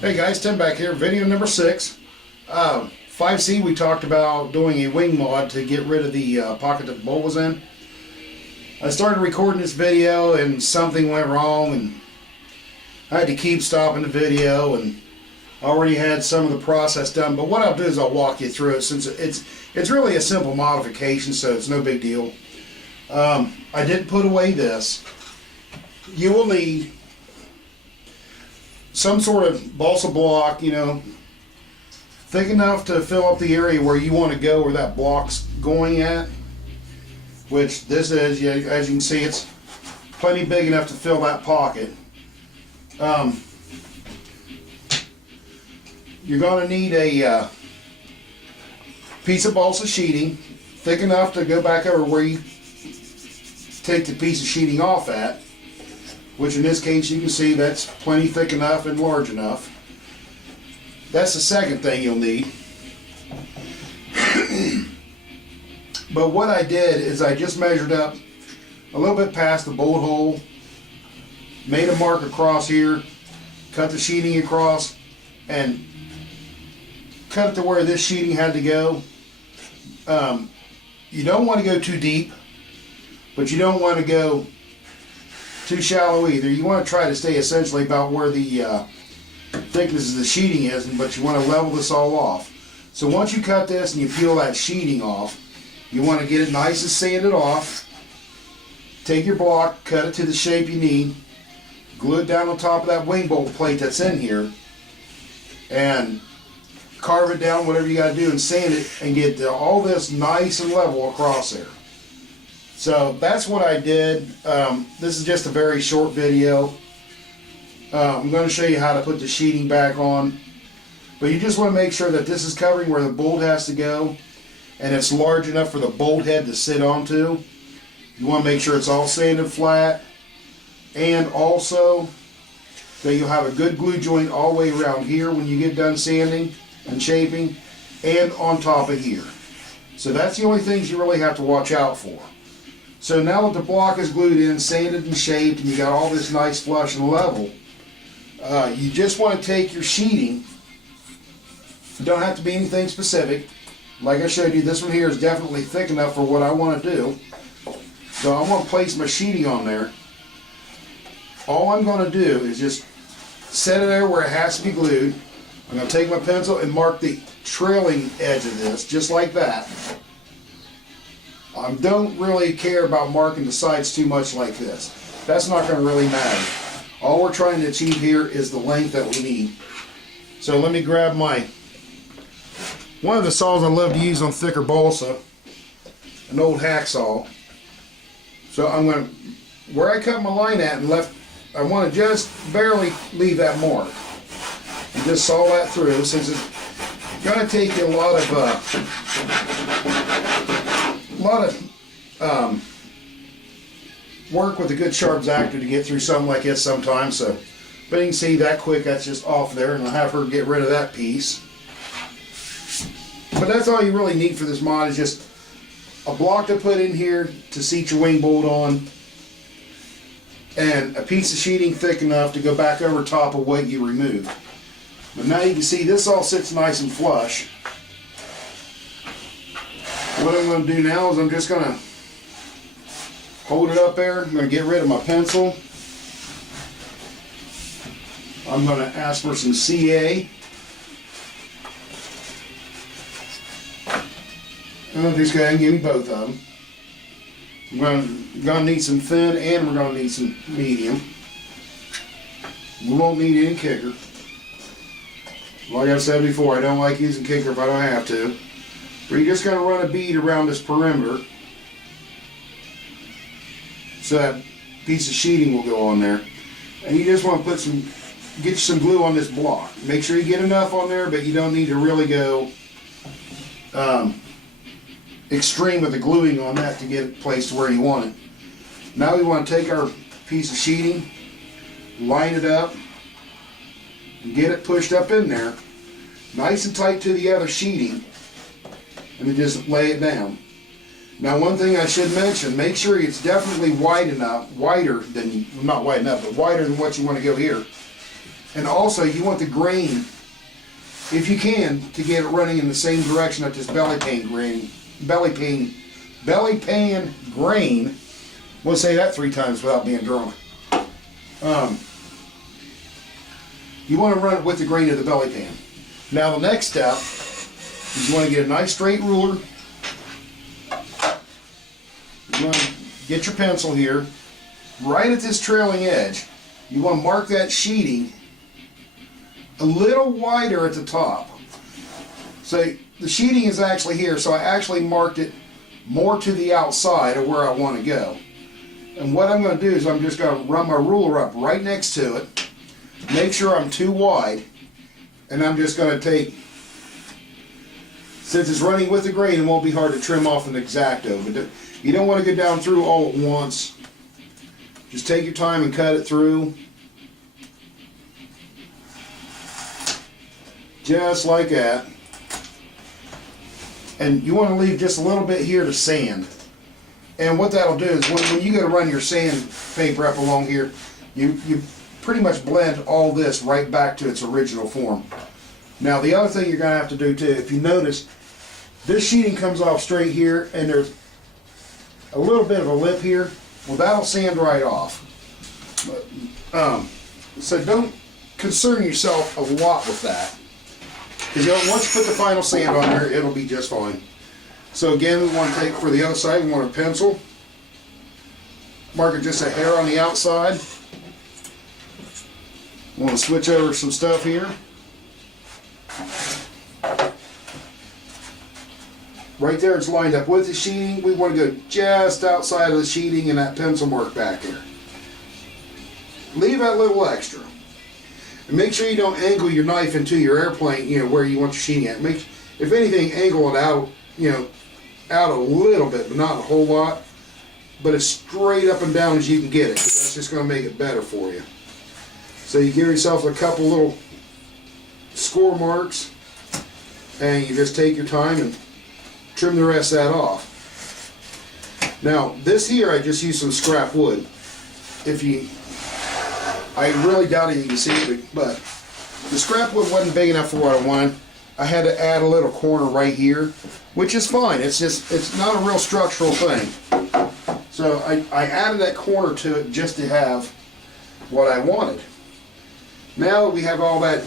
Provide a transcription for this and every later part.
Hey guys, Tim back here, video number 6. 5C, we talked about doing a wing mod to get rid of the pocket that the bolt was in. I started recording this video and something went wrong and I had to keep stopping the video, and I already had some of the process done, but what I'll do is I'll walk you through it since it's really a simple modification, so it's no big deal. I didn't put away this. You will need some sort of balsa block, thick enough to fill up the area where you want to go, where that block's going at, which this is. As you can see, it's plenty big enough to fill that pocket. You're going to need a piece of balsa sheeting thick enough to go back over where you take the piece of sheeting off at, which in this case you can see that's plenty thick enough and large enough. That's the second thing you'll need. But what I did is I just measured up a little bit past the bolt hole, made a mark across here, cut the sheeting across, and cut it to where this sheeting had to go. You don't want to go too deep, but you don't want to go too shallow either. You want to try to stay essentially about where the thickness of the sheeting is, but you want to level this all off. So once you cut this and you peel that sheeting off, you want to get it nice and sanded off. Take your block, cut it to the shape you need, glue it down on top of that wing bolt plate that's in here, and carve it down, whatever you got to do, and sand it and get all this nice and level across there. So that's what I did. This is just a very short video. I'm going to show you how to put the sheeting back on, but you just want to make sure that this is covering where the bolt has to go and it's large enough for the bolt head to sit onto. You want to make sure it's all sanded flat, and also that you'll have a good glue joint all the way around here when you get done sanding and shaping, and on top of here. So that's the only things you really have to watch out for. So now that the block is glued in, sanded and shaped, and you got all this nice flush and level, you just want to take your sheeting. You don't have to be anything specific. Like I showed you, this one here is definitely thick enough for what I want to do. So I'm going to place my sheeting on there. All I'm going to do is just set it there where it has to be glued. I'm going to take my pencil and mark the trailing edge of this, just like that. I don't really care about marking the sides too much like this. That's not going to really matter. All we're trying to achieve here is the length that we need. So let me grab one of the saws I love to use on thicker balsa, an old hacksaw. So I'm going to, where I cut my line at and left, I want to just barely leave that mark. And just saw that through, since it's going to take you a lot of work with a good sharp X-Acto to get through something like this sometimes. So, but you can see that quick, that's just off there, and I'll have her get rid of that piece. But that's all you really need for this mod, is just a block to put in here to seat your wing bolt on, and a piece of sheeting thick enough to go back over top of what you removed. But now you can see this all sits nice and flush. What I'm going to do now is I'm just going to hold it up there. I'm going to get rid of my pencil. I'm going to ask for some CA. And I'll just go ahead and give me both of them. I'm going to need some thin, and we're going to need some medium. We won't need any kicker. Like I said before, I don't like using kicker if I don't have to. But you're just going to run a bead around this perimeter, so that piece of sheeting will go on there. And you just want to get you some glue on this block. Make sure you get enough on there, but you don't need to really go extreme with the gluing on that to get it placed where you want it. Now we want to take our piece of sheeting, line it up, and get it pushed up in there, nice and tight to the other sheeting, and then just lay it down. Now one thing I should mention, make sure it's definitely wide enough, wider than, not wide enough, but wider than what you want to go here. And also you want the grain, if you can, to get it running in the same direction that this belly pan grain. We'll say that 3 times without being drunk. You want to run it with the grain of the belly pan. Now the next step is you want to get a nice straight ruler. You want to get your pencil here. Right at this trailing edge, you want to mark that sheeting a little wider at the top. So the sheeting is actually here, so I actually marked it more to the outside of where I want to go. And what I'm going to do is I'm just going to run my ruler up right next to it, make sure I'm too wide, and I'm just going to take, since it's running with the grain, it won't be hard to trim off an X-Acto, but you don't want to go down through all at once. Just take your time and cut it through. Just like that. And you want to leave just a little bit here to sand. And what that'll do is when you go to run your sandpaper up along here, you pretty much blend all this right back to its original form. Now the other thing you're going to have to do too, if you notice, this sheeting comes off straight here and there's a little bit of a lip here. Well, that'll sand right off. But, so don't concern yourself a lot with that. Because once you put the final sand on there, it'll be just fine. So again, we want to take for the other side, we want a pencil. Mark it just a hair on the outside. We want to switch over some stuff here. Right there it's lined up with the sheeting. We want to go just outside of the sheeting and that pencil mark back there. Leave that little extra. And make sure you don't angle your knife into your airplane, where you want your sheeting at. If anything, angle it out, out a little bit, but not a whole lot. But as straight up and down as you can get it, 'cause that's just going to make it better for you. So you give yourself a couple little score marks, and you just take your time and trim the rest of that off. Now, this here, I just used some scrap wood. I really doubt it you can see it, but the scrap wood wasn't big enough for what I wanted. I had to add a little corner right here, which is fine. It's not a real structural thing. So I added that corner to it just to have what I wanted. Now that we have all that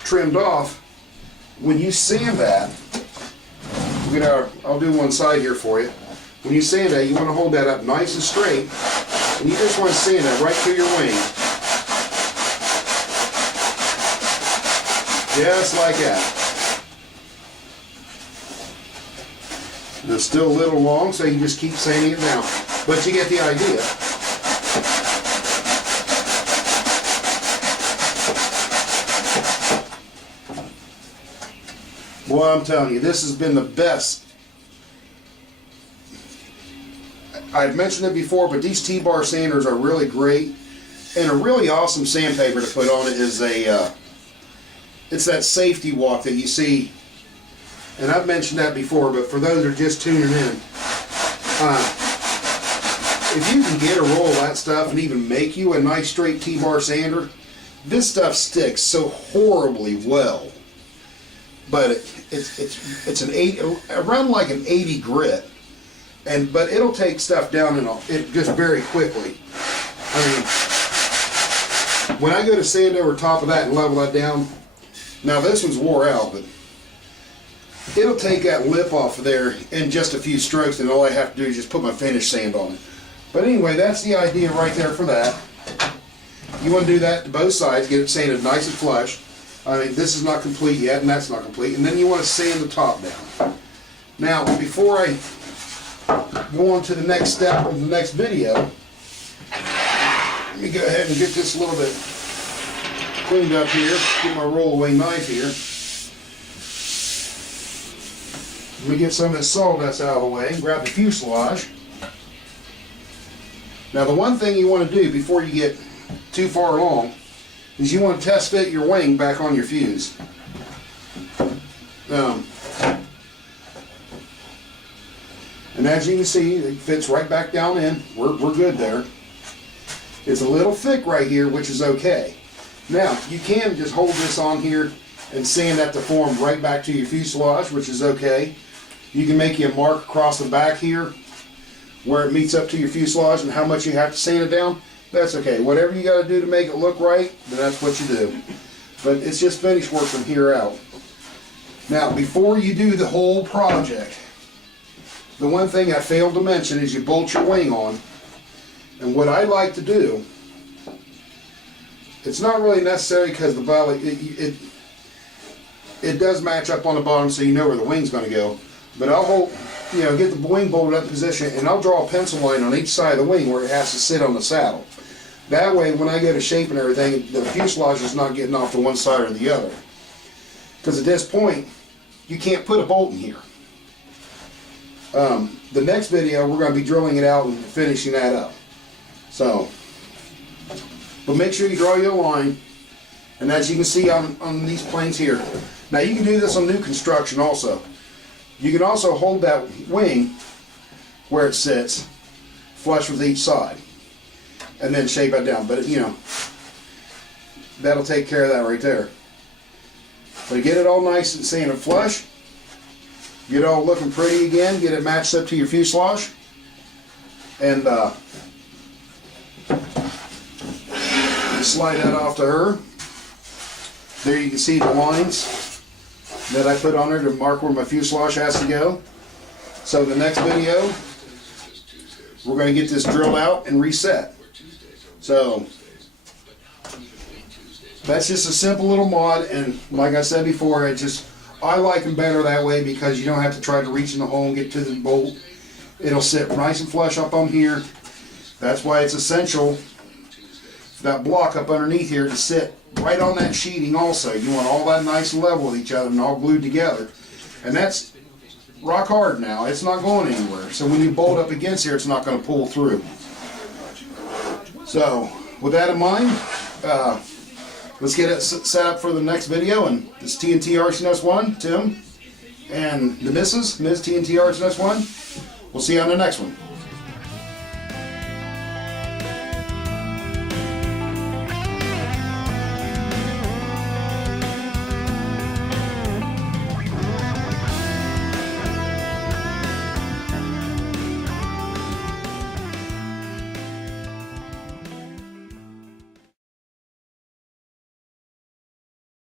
trimmed off, when you sand that, I'll do one side here for you. When you sand that, you want to hold that up nice and straight, and you just want to sand that right through your wing. Just like that. And it's still a little long, so you just keep sanding it down. But you get the idea. Boy, I'm telling you, this has been the best. I've mentioned it before, but these T-bar sanders are really great. And a really awesome sandpaper to put on it is it's that safety walk that you see. And I've mentioned that before, but for those that are just tuning in, if you can get a roll of that stuff and even make you a nice straight T-bar sander, this stuff sticks so horribly well. But it's an 8, around like an 80 grit, but it'll take stuff down it just very quickly. I mean, when I go to sand over top of that and level that down, now this one's wore out, but it'll take that lip off of there in just a few strokes, and all I have to do is just put my finish sand on it. But anyway, that's the idea right there for that. You want to do that to both sides, get it sanded nice and flush. I mean, this is not complete yet, and that's not complete. And then you want to sand the top down. Now, before I go on to the next step of the next video, let me go ahead and get this a little bit cleaned up here. Get my roll-away knife here. Let me get some of this sawdust out of the way and grab the fuselage. Now, the one thing you want to do before you get too far along is you want to test fit your wing back on your fuse. And as you can see, it fits right back down in. We're good there. It's a little thick right here, which is okay. Now, you can just hold this on here and sand that to form right back to your fuselage, which is okay. You can make you a mark across the back here where it meets up to your fuselage and how much you have to sand it down. That's okay. Whatever you got to do to make it look right, then that's what you do. But it's just finish work from here out. Now, before you do the whole project, the one thing I failed to mention is you bolt your wing on. And what I like to do, it's not really necessary because the belly, it does match up on the bottom so you know where the wing's going to go. But I'll hold, get the wing bolted up in position, and I'll draw a pencil line on each side of the wing where it has to sit on the saddle. That way, when I go to shape and everything, the fuselage is not getting off to one side or the other. Because at this point, you can't put a bolt in here. The next video, we're going to be drilling it out and finishing that up. So, but make sure you draw your line. And as you can see on these planes here, now you can do this on new construction also. You can also hold that wing where it sits, flush with each side, and then shape it down. But that'll take care of that right there. But get it all nice and sand and flush, get it all looking pretty again, get it matched up to your fuselage, and slide that off to her. There you can see the lines that I put on her to mark where my fuselage has to go. So the next video, we're going to get this drilled out and reset. So that's just a simple little mod, and like I said before, I like them better that way because you don't have to try to reach in the hole and get to the bolt. It'll sit nice and flush up on here. That's why it's essential for that block up underneath here to sit right on that sheeting also. You want all that nice and level with each other and all glued together. And that's rock hard now. It's not going anywhere. So when you bolt up against here, it's not going to pull through. So with that in mind, let's get it set up for the next video. And this TNT RCNS1, Tim, and the Ms. TNT RCNS1. We'll see you on the next one.